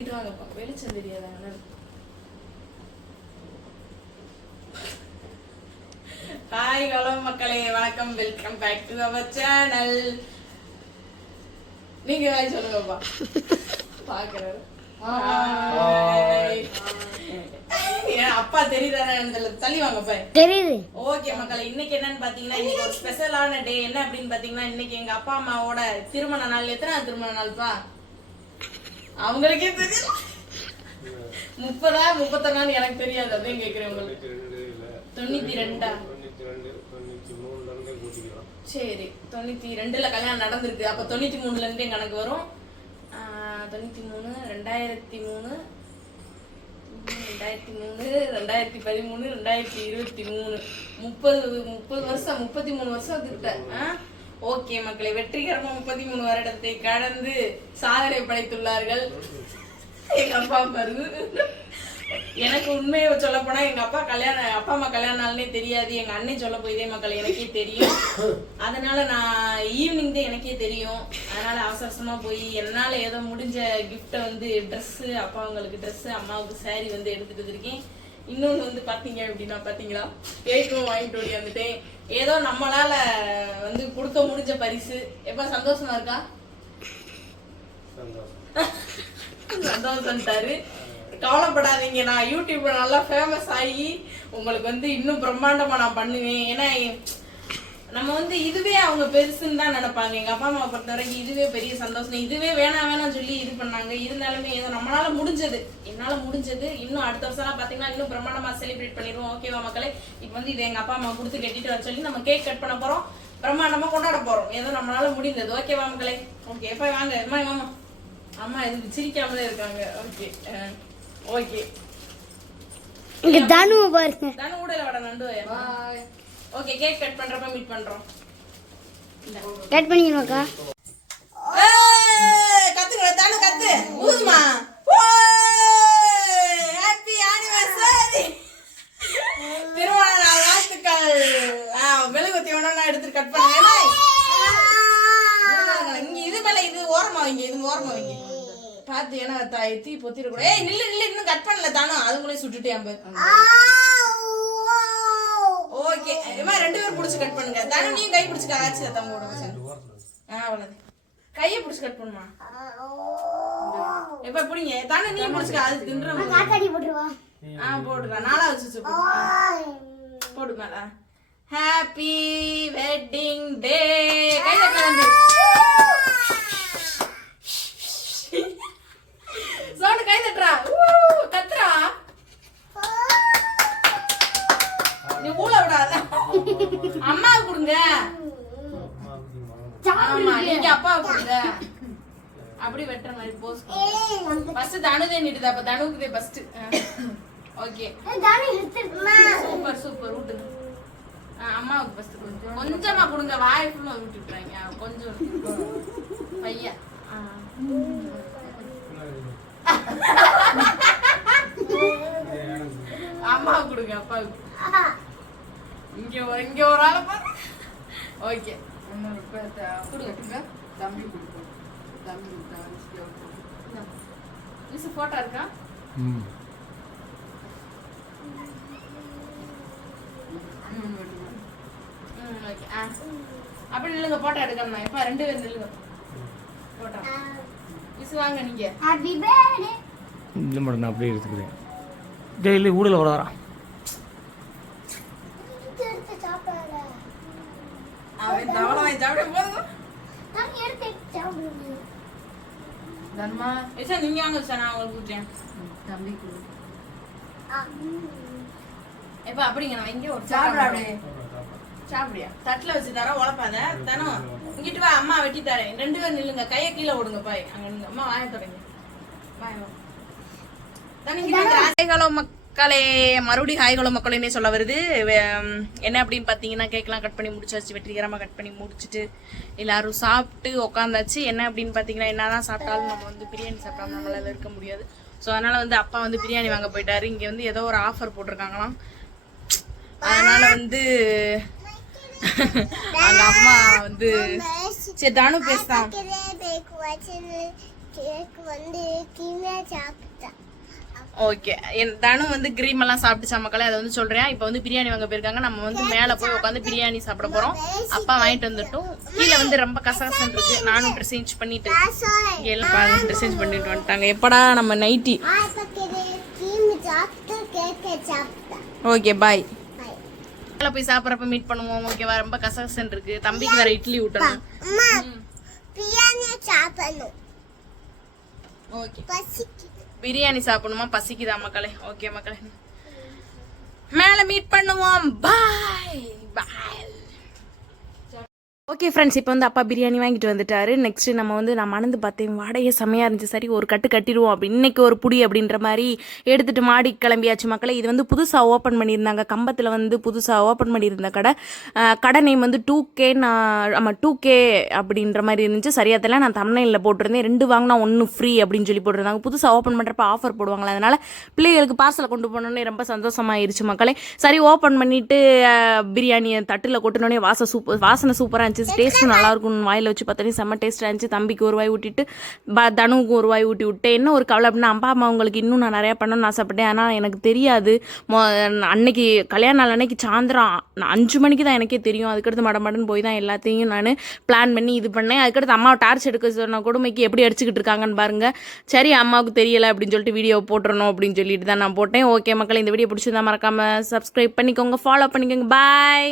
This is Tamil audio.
வெளிச்சம் தெரியாத ஹாய் ஹலோ மக்களே, வணக்கம், welcome back to our channel. நீங்க ஹாய் சொல்லுங்கப்பா. பாக்குறாரு. அப்பா தெரியுதானே? தள்ளி வாங்கப்பா. தெரியுது. ஓகே மக்களே, இன்னைக்கு என்னன்னு பாத்தீங்கன்னா, இன்னைக்கு ஒரு ஸ்பெஷலான டே. என்ன அப்படின்னு பாத்தீங்கன்னா, இன்னைக்கு எங்க அப்பா அம்மாவோட திருமண நாள். எத்தனை திருமண நாள்ப்பா? அவங்களுக்கே தெரியும். 30 31 எனக்கு தெரியாது. அதையும் கேக்குறேன் உங்களுக்கு. 92 சரி, 92ல கல்யாணம் நடந்திருக்கு. அப்ப 93ல இருந்தே கணக்கு வரும். 93 2003 2013 2023 30 வருஷம் 33 வருஷம் கிட்ட. ஓகே மக்களே, வெற்றிகரமா 33 வருடத்தை கடந்து சாதனை படைத்துள்ளார்கள் எங்க அப்பா பாருங்க. எனக்கு உண்மையை சொல்ல போனா எங்க அப்பா அம்மா கல்யாண நாள்னே தெரியாது. எங்க அண்ணன் சொல்ல போய் இதே மக்கள் எனக்கே தெரியும். அதனால நான் ஈவினிங் தான் எனக்கே தெரியும். அதனால அவசரமா போய் என்னால ஏதோ முடிஞ்ச கிஃப்ட வந்து ட்ரெஸ், அப்பா அவங்களுக்கு ட்ரெஸ், அம்மாவுக்கு சாரி வந்து எடுத்துட்டு இருக்கேன். இன்னொன்னு வந்து பாத்தீங்க அப்படின்னா, பாத்தீங்களா, கேக்கும் வாங்கிட்டு ஓடி வந்துட்டேன். ஏதோ நம்மளால வந்து கொடுக்க முடிஞ்ச பரிசு. எப்ப சந்தோஷமா இருக்கா? சந்தோஷம்ட்டாரு. கவலைப்படாதீங்க, நான் யூடியூப்ல நல்லா ஃபேமஸ் ஆகி உங்களுக்கு வந்து இன்னும் பிரம்மாண்டமா நான் பண்ணுவேன். ஏன்னா நம்ம வந்து இதுவே அவங்க பெருசுன்னு தான் நினைப்பாங்க. எங்க அப்பா அம்மா பொறுத்த வரைக்கும் இதுவே பெரிய சந்தோஷம். இதுவே வேணாம் சொல்லி இது பண்ணாங்க. இருந்தாலுமே ஏதோ நம்மளால முடிஞ்சது, என்னால முடிஞ்சது. இன்னும் அடுத்த வருஷம் பாத்தீங்கன்னா இன்னும் பிரம்மாண்டமா செலிப்ரேட் பண்ணிடுவோம். ஓகேவா மக்களே? இப்ப வந்து இது எங்க அப்பா அம்மா கொடுத்து கட்டிட்டு வர சொல்லி நம்ம கேக் கட் பண்ண போறோம். பிரம்மாண்டமா கொண்டாட போறோம். ஏதோ நம்மளால முடிந்தது. ஓகேவா மக்களே? ஓகே, எப்ப வாங்க. அம்மா அம்மா இதுக்கு சிரிக்காமலே இருக்காங்க. Okay okay. இங்க தனு பாருங்க. தனு ஊடல வட நண்டு. பை. ஓகே, கேக் கட் பண்றப்ப மீட் பண்றோம். கட் பண்ணிடுவாக்கா. ஏய் கத்துங்க தனு, கத்து. ஊதுமா. ஓய் ஹேப்பி ஆனிவர்சரி. திருமண நாள் வாழ்த்துக்கள். மெழுகுவர்த்தி ஒண்ணா எடுத்து கட் பண்ணுங்க. இங்க இது மேல இது ஓரமா வைங்க. இது ஓரமா வைங்க. பாத்து, ஏன்னா தீ பொத்திர கூட. ஏய் நில்லு இன்னும் கட் பண்ணல தானோ, அதுங்களே சுட்டுட்டேன். ஓகே, ஏமா ரெண்டு பேரும் புடிச்சு கட் பண்ணுங்க. தானோ நீ கை பிடிச்சு ஆச்சு தம்மோட வச்சு. அவ்வளவு கையை பிடிச்சு கட் பண்ணுமா. எப்ப புடிங்க. தானோ நீ பிடிச்சுக்க. அது தின்றோம். காத்தாடி போடுவா. போடுறா. நாளா வச்சு போடு மேல. Happy wedding day. கை தட்டலாம். சவுண்ட் கை தட்டறா. கத்துறா. நீ ஊள விடாத. அம்மாவுக்கு கொடுங்க. ஆமா, நீங்க அப்பாவுக்கு கொடுங்க. அப்படி வெட்டற மாதிரி போஸ். ஃபர்ஸ்ட் தனுதே நிடுதா. அப்ப தனுக்குதே ஃபர்ஸ்ட். ஓகே. தனு எடுத்துமா. சூப்பர் ஊட்டுங்க. அம்மாவுக்கு ஃபர்ஸ்ட் கொஞ்சமா கொடுங்க. வாய் ஃபுல்லா ஊட்டி விட்டுறாங்க. கொஞ்சம் பையா. அம்மாவுக்கு கொடுங்க. அப்பாவுக்கு இங்க ஒரு ஆளை பாரு. ஓகே, கொடுங்க. தம்பி கொடுக்கும். தம்பி போட்டோ இருக்கா? அப்படி நில்லுங்க. போட்டோ எடுக்கணும். எப்ப ரெண்டு பேரும் நில்லுங்க. போட்டோ வாங்க. நீங்க இந்த மட்டும் நான் அப்படியே எடுத்துக்கிறேன். டெய்லி ஊடல வரான். நீங்க வாங்க சார், நான் உங்களுக்கு கூட்டேன். எப்ப அப்படிங்க நான் இங்க ஒரு சாப்பிடியா தட்டுல வச்சு தர. உழப்பாத தானோ. இங்கிட்டு வா, அம்மா வெட்டி தரேன். ரெண்டு பேரும் நில்லுங்க. கையை கீழே விடுங்க. பாய் அங்க அம்மா வாய தொடங்க. ஹாய்களோ மக்களே, மறுபடியும் ஹாய்களோ மக்களே சொல்ல வருது. என்ன அப்படின்னு பாத்தீங்கன்னா, கேக்லாம் கட் பண்ணி முடிச்சாச்சு. வெற்றிகரமா கட் பண்ணி முடிச்சுட்டு எல்லாரும் சாப்பிட்டு உக்காந்தாச்சு. என்ன அப்படின்னு பாத்தீங்கன்னா, என்னதான் சாப்பிட்டாலும் நம்ம வந்து பிரியாணி சாப்பிடாம நம்மளால இருக்க முடியாது. ஸோ அதனால வந்து அப்பா வந்து பிரியாணி வாங்க போயிட்டாரு. இங்க வந்து ஏதோ ஒரு ஆஃபர் போட்டிருக்காங்களாம். அதனால வந்து அவங்க அம்மா வந்து சரி தானு பேசுதான். கேக் வந்து கீமே சாப்பிட்டேன். ஓகே தானும் வந்து கிரீம் எல்லாம் சாப்பிட்டுச்சா மக்களே, அதை வந்து சொல்றேன். இப்போ வந்து பிரியாணி வாங்க போயிருக்காங்க. நம்ம வந்து மேலே போய் உட்காந்து பிரியாணி சாப்பிட போறோம். அப்பா வாங்கிட்டு வந்துட்டோம். கீழே வந்து ரொம்ப கசகசன்னு இருக்கு. நானும் ட்ரெஸ் சேஞ்ச் பண்ணிட்டு இங்கே எல்லாம் பாருங்க ட்ரெஸ் சேஞ்ச் பண்ணிட்டு வந்துட்டாங்க. எப்படா நம்ம நைட்டி. Okay bye. மேலே போய் சாப்பிட்றப்ப மீட் பண்ணுவோம். ஓகேவா? ரொம்ப கசகசன்னு இருக்கு. தம்பிக்கு வேற இட்லி ஊட்டணும். ஓகே பிரியாணி சாப்பிடணுமா? பசிக்குதா மக்களே? ஓகே மக்களே, மேல மீட் பண்ணுவோம். பாய் பாய். ஓகே ஃப்ரெண்ட்ஸ், இப்போ வந்து அப்பா பிரியாணி வாங்கிட்டு வந்துட்டாரு. நெக்ஸ்ட் நம்ம வந்து நான் மணந்து பார்த்தேன், வாடகையே செம்மையாக இருந்துச்சு. சரி ஒரு கட்டு கட்டிடுவோம் அப்படி, இன்னைக்கு ஒரு புடி அப்படின்ற மாதிரி எடுத்துகிட்டு மாடி கிளம்பியாச்சு மக்களே. இது வந்து புதுசாக ஓப்பன் பண்ணியிருந்தாங்க, கம்பத்தில் வந்து புதுசாக ஓப்பன் பண்ணியிருந்த கடை. கடை நேம் வந்து 2K. ஆமாம் 2K அப்படின்ற மாதிரி இருந்துச்சு. சரியாக தெரியல, நான் தம்ப்நெயில்ல போட்டிருந்தேன். 2 வாங்கினா 1 ஃப்ரீ அப்படின்னு சொல்லி போட்டிருந்தாங்க. புதுசாக ஓப்பன் பண்ணுறப்ப ஆஃபர் போடுவாங்களா, அதனால் பிள்ளைகளுக்கு பார்சலை கொண்டு போனோன்னே ரொம்ப சந்தோஷமாயிருச்சு மக்களே. சரி ஓப்பன் பண்ணிவிட்டு பிரியாணியை தட்டில் கொட்டினோடனே வாசனை சூப்பராக இருந்துச்சு. டேஸ்ட்டும் நல்லா இருக்கும். வாயில் வச்சு பார்த்தோன்னே செம்ம டேஸ்ட்டாக இருந்துச்சு. தம்பிக்கு ஒரு வாய் ஊட்டிட்டு தனுவுக்கு ஒரு வாய் ஊட்டி விட்டேன். என்ன ஒரு கவலை அப்படின்னா, அப்பா அம்மா உங்களுக்கு இன்னும் நான் நிறையா பண்ணணும்னு ஆசைப்பட்டேன். ஆனால் எனக்கு தெரியாது. அன்னைக்கு கல்யாண நாள் அன்னைக்கு சாயந்தரம் 5 மணிக்கு தான் எனக்கே தெரியும். அதுக்கடுத்து மடமடன்னு போய் தான் எல்லாத்தையும் நான் பிளான் பண்ணி இது பண்ணேன். அதுக்கடுத்து அம்மாவை டார்ச் எடுக்க சொன்ன கொடுமைக்கு எப்படி அடிச்சுக்கிட்டு இருக்காங்கன்னு பாருங்கள். சரி அம்மாவுக்கு தெரியலை அப்படின்னு சொல்லிட்டு வீடியோ போட்டுறணும் அப்படின்னு சொல்லிட்டு தான் நான் போட்டேன். ஓகே மக்கள், இந்த வீடியோ பிடிச்சிருந்தா மறக்காமல் சப்ஸ்கிரைப் பண்ணிக்கோங்க, ஃபாலோ பண்ணிக்கோங்க. பாய்.